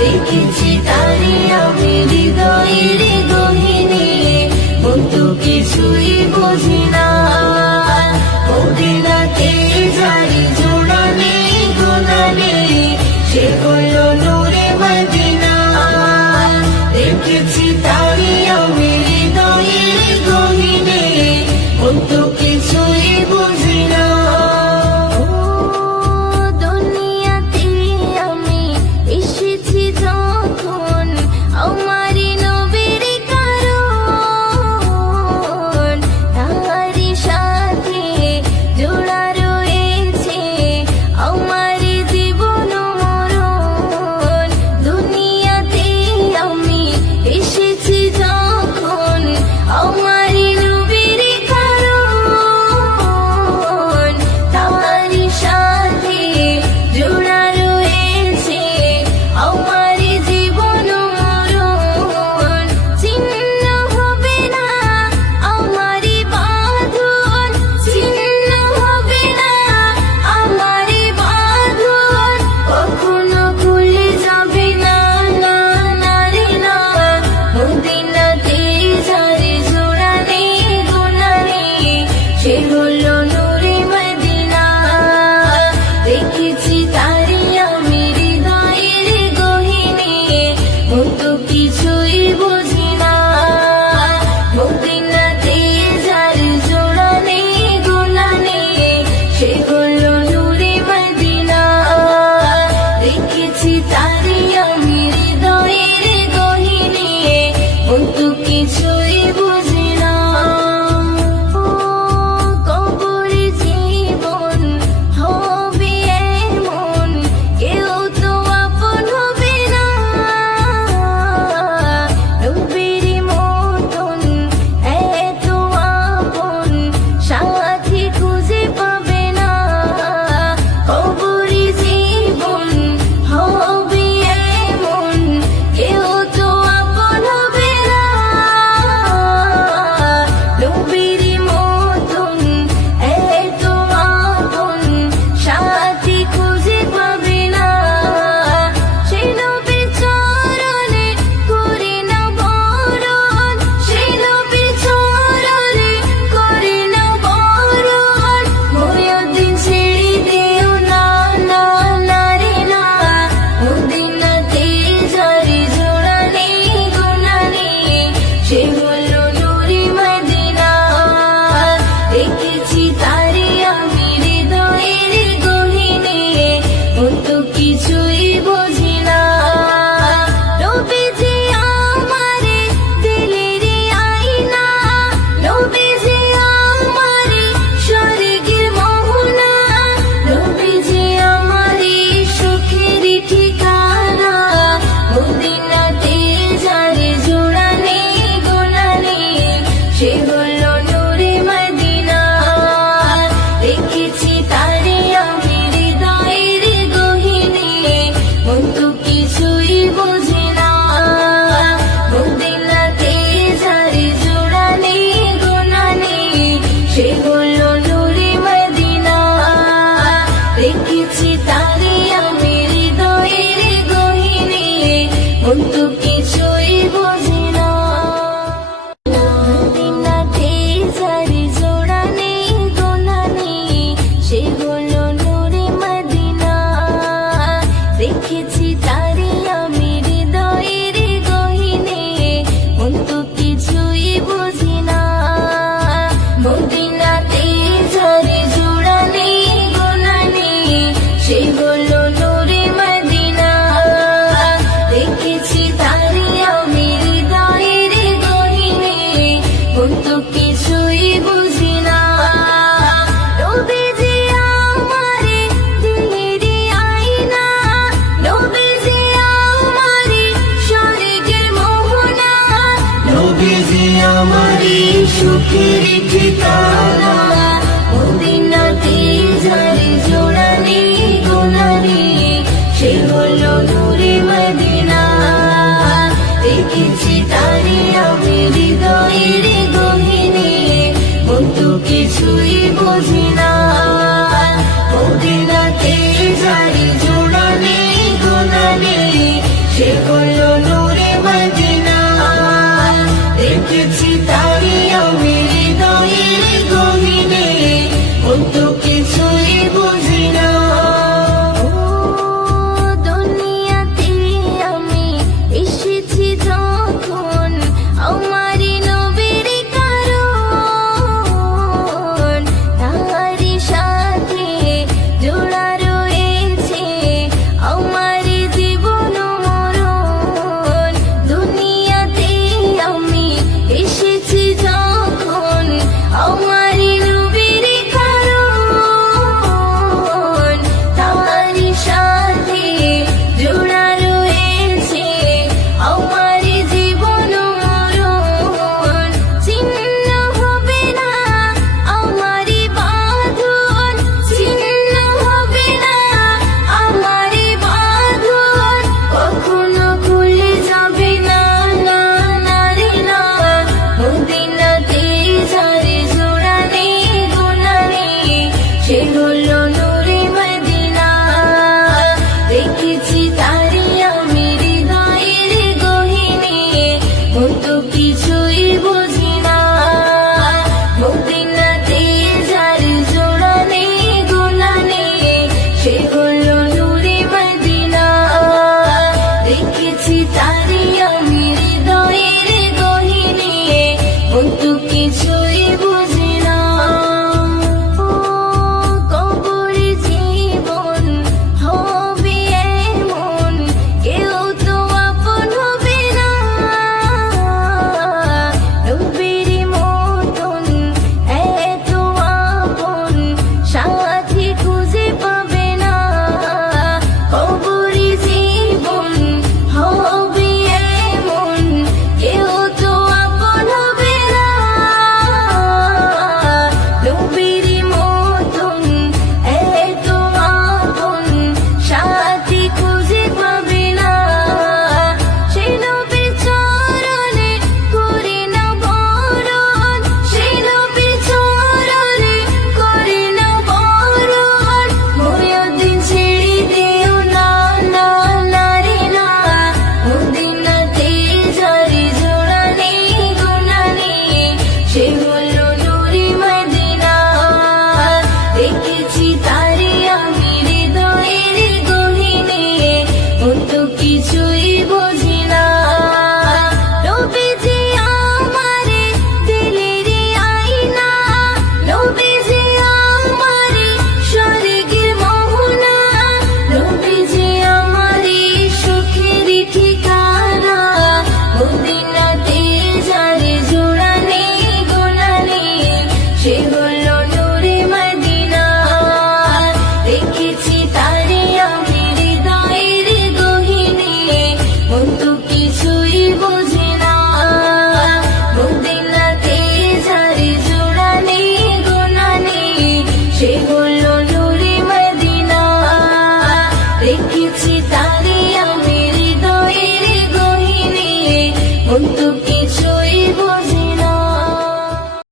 দেখেছি তারে হলো নূরে মদিনা দেখেছি